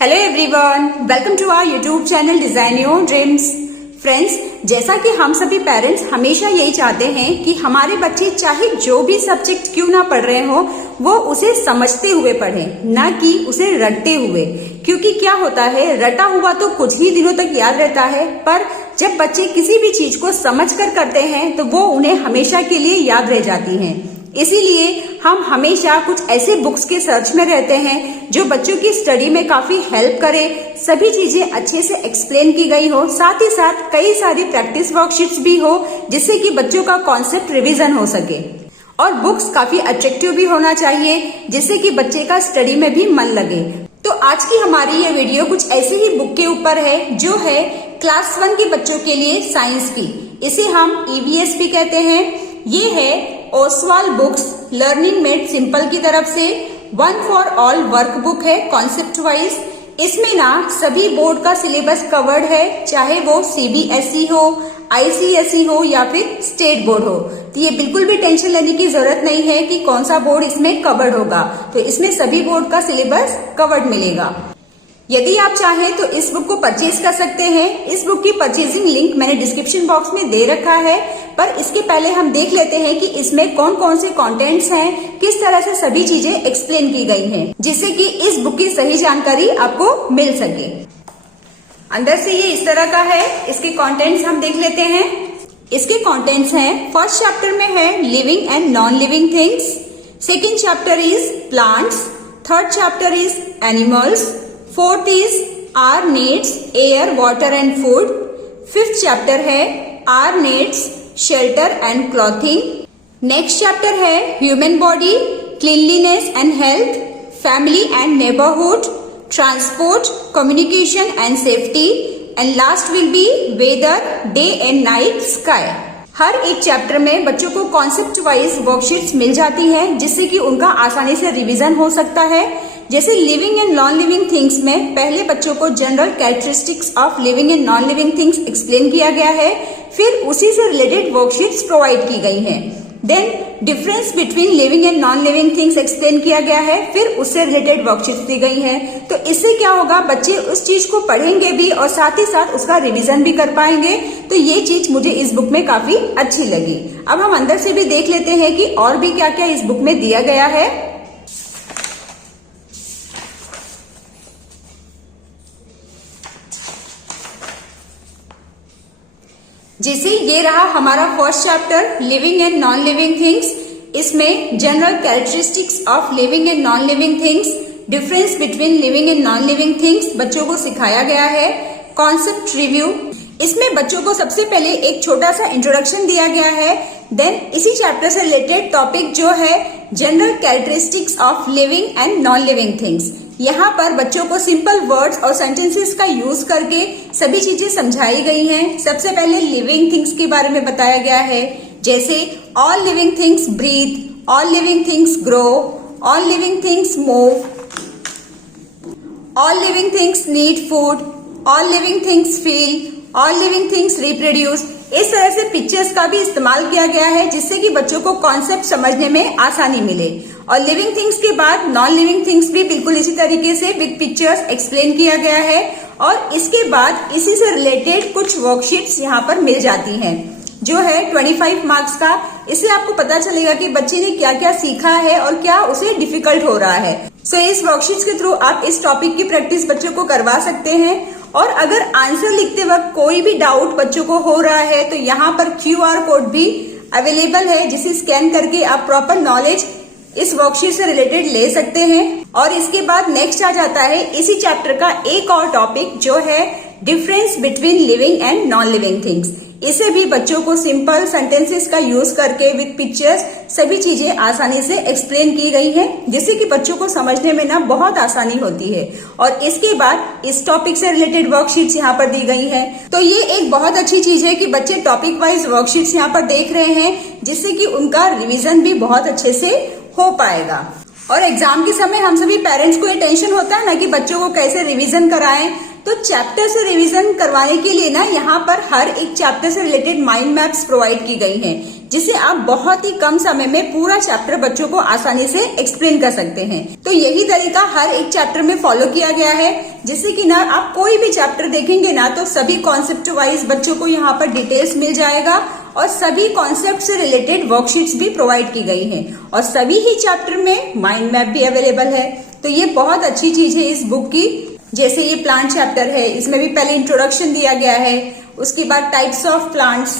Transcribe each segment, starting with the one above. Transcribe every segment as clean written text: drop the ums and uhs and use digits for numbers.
Hello everyone, welcome to our YouTube channel design your dreams. Friends, जैसा कि हम सभी पेरेंट्स हमेशा यही चाहते हैं कि हमारे बच्चे चाहे जो भी सब्जेक्ट क्यों ना पढ़ रहे हो वो उसे समझते हुए पढ़ें, ना कि उसे रटते हुए। क्योंकि क्या होता है, रटा हुआ तो कुछ ही दिनों तक याद रहता है, पर जब बच्चे किसी भी चीज को समझ कर करते हैं तो वो उन्हें हमेशा के लिए याद रह जाती है। इसीलिए हम हमेशा कुछ ऐसे बुक्स के सर्च में रहते हैं जो बच्चों की स्टडी में काफी हेल्प करे, सभी चीजें अच्छे से एक्सप्लेन की गई हो, साथ ही साथ कई सारी प्रैक्टिस वर्कशीट्स भी हो जिससे कि बच्चों का कॉन्सेप्ट रिवीजन हो सके। और बुक्स काफी अट्रैक्टिव भी होना चाहिए जिससे कि बच्चे का स्टडी में भी मन लगे। तो आज की हमारी ये वीडियो कुछ ऐसे ही बुक के ऊपर है जो है क्लास 1 के बच्चों के लिए साइंस की। इसे हम EVS भी कहते हैं। ये है Oswal books learning made simple की तरफ से one for all work book है कॉन्सेप्ट वाइज। इसमें ना सभी बोर्ड का सिलेबस कवर्ड है, चाहे वो CBSE हो, ICSE हो या फिर स्टेट बोर्ड हो। तो ये बिल्कुल भी टेंशन लेने की जरूरत नहीं है कि कौन सा बोर्ड इसमें कवर्ड होगा। तो इसमें सभी बोर्ड का सिलेबस कवर्ड मिलेगा। यदि आप चाहें तो इस बुक को परचेज कर सकते हैं। इस बुक की परचेजिंग लिंक मैंने डिस्क्रिप्शन बॉक्स में दे रखा है, पर इसके पहले हम देख लेते हैं कि इसमें कौन कौन से कंटेंट्स हैं, किस तरह से सभी चीजें एक्सप्लेन की गई हैं, जिससे कि इस बुक की सही जानकारी आपको मिल सके। अंदर से ये इस तरह का है। इसके कंटेंट्स हम देख लेते हैं। इसके कंटेंट्स हैं, फर्स्ट चैप्टर में है living and non living things, second chapter is plants, third chapter is animals, fourth is our needs air water and food, fifth chapter है our needs shelter and clothing, next chapter है human body cleanliness and health, family and neighbourhood, transport communication and safety, and last will be weather day and night sky. हर एक chapter में बच्चों को concept wise worksheets मिल जाती है जिससे कि उनका आसानी से रिवीजन हो सकता है। जैसे living and non living things में पहले बच्चों को general characteristics of living and non living things explain किया गया है, फिर उसी से रिलेटेड वर्कशीट्स प्रोवाइड की गई हैं। Then difference between living and non living things explain किया गया है, फिर उससे रिलेटेड वर्कशीट्स दी गई हैं। तो इससे क्या होगा, बच्चे उस चीज को पढ़ेंगे भी और साथ ही साथ उसका रिवीजन भी कर पाएंगे। तो ये चीज मुझे इस बुक में काफी अच्छी लगी। अब हम अंदर से भी देख लेते हैं कि और भी क्या क्या इस बुक में दिया गया है। जैसे ये रहा हमारा first chapter living and non living things. इसमें general characteristics of living and non living things, difference between living and non living things बच्चों को सिखाया गया है। कॉन्सेप्ट रिव्यू, इसमें बच्चों को सबसे पहले एक छोटा सा इंट्रोडक्शन दिया गया है। देन इसी चैप्टर से रिलेटेड टॉपिक जो है general characteristics of living and non living things. यहाँ पर बच्चों को सिंपल वर्ड्स और सेंटेंसेस का यूज करके सभी चीजें समझाई गई हैं। सबसे पहले लिविंग थिंग्स के बारे में बताया गया है, जैसे all living things breathe, all living things grow, all living things move, all living things need food, all living things feel, all living things reproduce. इस तरह से पिक्चर्स का भी इस्तेमाल किया गया है जिससे कि बच्चों को कॉन्सेप्ट समझने में आसानी मिले। और लिविंग थिंग्स के बाद नॉन लिविंग थिंग्स भी बिल्कुल इसी तरीके से विद पिक्चर्स एक्सप्लेन किया गया है। और इसके बाद इसी से रिलेटेड कुछ वर्कशीट्स यहाँ पर मिल जाती हैं जो है 25 मार्क्स का। इससे आपको पता चलेगा कि बच्चे ने क्या क्या सीखा है और क्या उसे डिफिकल्ट हो रहा है। सो इस वर्कशीट्स के थ्रू आप इस टॉपिक की प्रैक्टिस बच्चों को करवा सकते हैं। और अगर आंसर लिखते वक्त कोई भी डाउट बच्चों को हो रहा है तो यहाँ पर QR कोड भी अवेलेबल है जिसे स्कैन करके आप प्रॉपर नॉलेज इस वर्कशीट से रिलेटेड ले सकते हैं। और इसके बाद नेक्स्ट आ जाता है इसी चैप्टर का एक और टॉपिक जो है difference between living and non living things. इसे भी बच्चों को सिंपल सेंटेंसेस का यूज करके विद पिक्चर्स सभी चीजें आसानी से एक्सप्लेन की गई हैं जिससे कि बच्चों को समझने में ना बहुत आसानी होती है। और इसके बाद इस टॉपिक से रिलेटेड वर्कशीट्स यहाँ पर दी गई हैं। तो ये एक बहुत अच्छी चीज है कि बच्चे टॉपिक वाइज वर्कशीट्स यहाँ पर देख रहे हैं जिससे कि उनका रिविजन भी बहुत अच्छे से हो पाएगा। और एग्जाम के समय हम सभी पेरेंट्स को ये टेंशन होता है ना कि बच्चों को कैसे रिवीजन कराएं। तो चैप्टर से रिवीजन करवाने के लिए ना यहाँ पर हर एक चैप्टर से रिलेटेड माइंड मैप्स प्रोवाइड की गई हैं जिसे आप बहुत ही कम समय में पूरा चैप्टर बच्चों को आसानी से एक्सप्लेन कर सकते हैं। तो यही तरीका हर एक चैप्टर में फॉलो किया गया है, जिससे कि ना आप कोई भी चैप्टर देखेंगे ना तो सभी कॉन्सेप्ट वाइज बच्चों को यहाँ पर डिटेल्स मिल जाएगा और सभी कॉन्सेप्ट से रिलेटेड वर्कशीट्स भी प्रोवाइड की गई हैं और सभी ही चैप्टर में माइंड मैप भी अवेलेबल है। तो ये बहुत अच्छी चीज है इस बुक की। जैसे ये प्लांट चैप्टर है, इसमें भी पहले इंट्रोडक्शन दिया गया है, उसके बाद टाइप्स ऑफ प्लांट्स,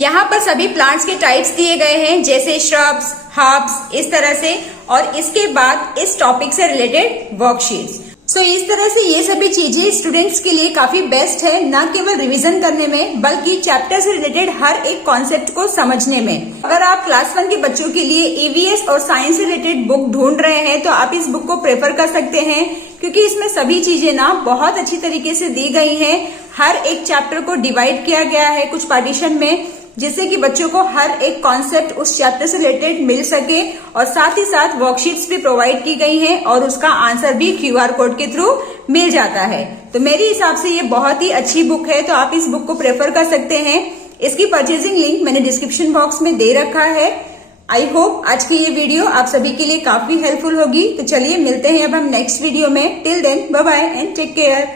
यहाँ पर सभी प्लांट्स के टाइप्स दिए गए हैं, जैसे श्रब्स, हर्ब्स, इस तरह से, और इसके बाद इस टॉपिक से रिलेटेड वर्कशीट्स। सो इस तरह से ये सभी चीजें स्टूडेंट्स के लिए काफी बेस्ट है, न केवल रिवीजन करने में बल्कि चैप्टर से रिलेटेड हर एक कॉन्सेप्ट को समझने में। अगर आप क्लास 1 के बच्चों के लिए ईवीएस और साइंस से रिलेटेड बुक ढूंढ रहे हैं तो आप इस बुक को प्रेफर कर सकते हैं, क्योंकि इसमें सभी चीजें ना बहुत अच्छी तरीके से दी गई हैं। हर एक चैप्टर को डिवाइड किया गया है कुछ पार्टीशन में, जिससे कि बच्चों को हर एक कॉन्सेप्ट उस चैप्टर से रिलेटेड मिल सके, और साथ ही साथ वर्कशीट्स भी प्रोवाइड की गई हैं और उसका आंसर भी QR कोड के थ्रू मिल जाता है। तो मेरे हिसाब से ये बहुत ही अच्छी बुक है, तो आप इस बुक को प्रेफर कर सकते हैं। इसकी परचेजिंग लिंक मैंने डिस्क्रिप्शन बॉक्स में दे रखा है। आई होप आज की ये वीडियो आप सभी के लिए काफी हेल्पफुल होगी। तो चलिए मिलते हैं अब हम नेक्स्ट वीडियो में। Till then bye bye and take care.